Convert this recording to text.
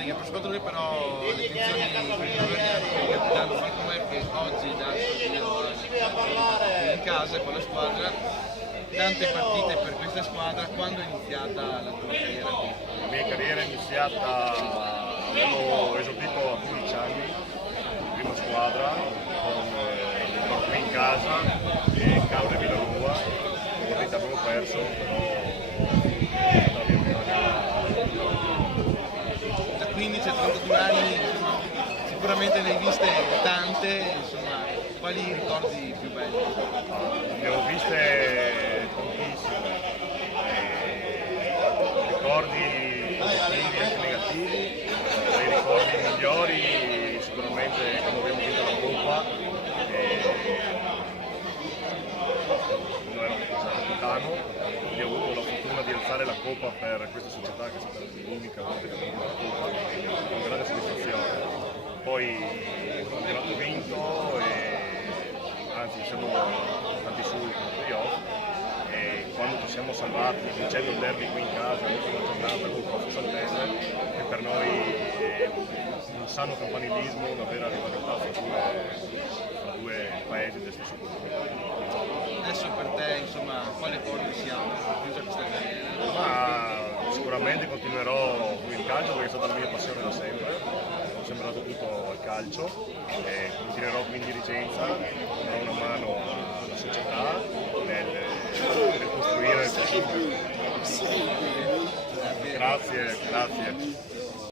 Maria, per squadra lui però le intenzioni per il capitano Marco Me che oggi dà il io in casa con la squadra, tante partite per questa squadra. Quando è iniziata la tua carriera qui? La mia carriera è iniziata, avevo esordito a 15 anni, in prima squadra, con qui in casa e Cabre Villanova, una partita avevo perso, però la mia prima Da 15 a 32 anni, insomma, sicuramente ne hai viste tante, insomma, quali ricordi più belli? Ne ho viste tantissime, ricordi positivi e anche negativi, i ricordi migliori sicuramente quando abbiamo vinto la Coppa, quando ero capitano, quindi ho avuto la fortuna di alzare la Coppa per questa società che è stata l'unica volta che ho vinto la Coppa, con grande soddisfazione. Poi il campionato vinto e anzi siamo stati su con il playoff e quando ci siamo salvati vincendo il derby qui in casa l'ultima giornata con Coffee Sant'Ele, che per noi è un sano campanilismo, una vera rivalità fra due paesi dello stesso continente. Adesso per te, insomma, quale corde siamo? Chiusa questa carriera? Ma sicuramente continuerò qui in calcio perché è stata la mia passione da sempre. Ho sempre dato tutto al calcio e continuerò qui in dirigenza, darò una mano alla società nel costruire il futuro. Grazie.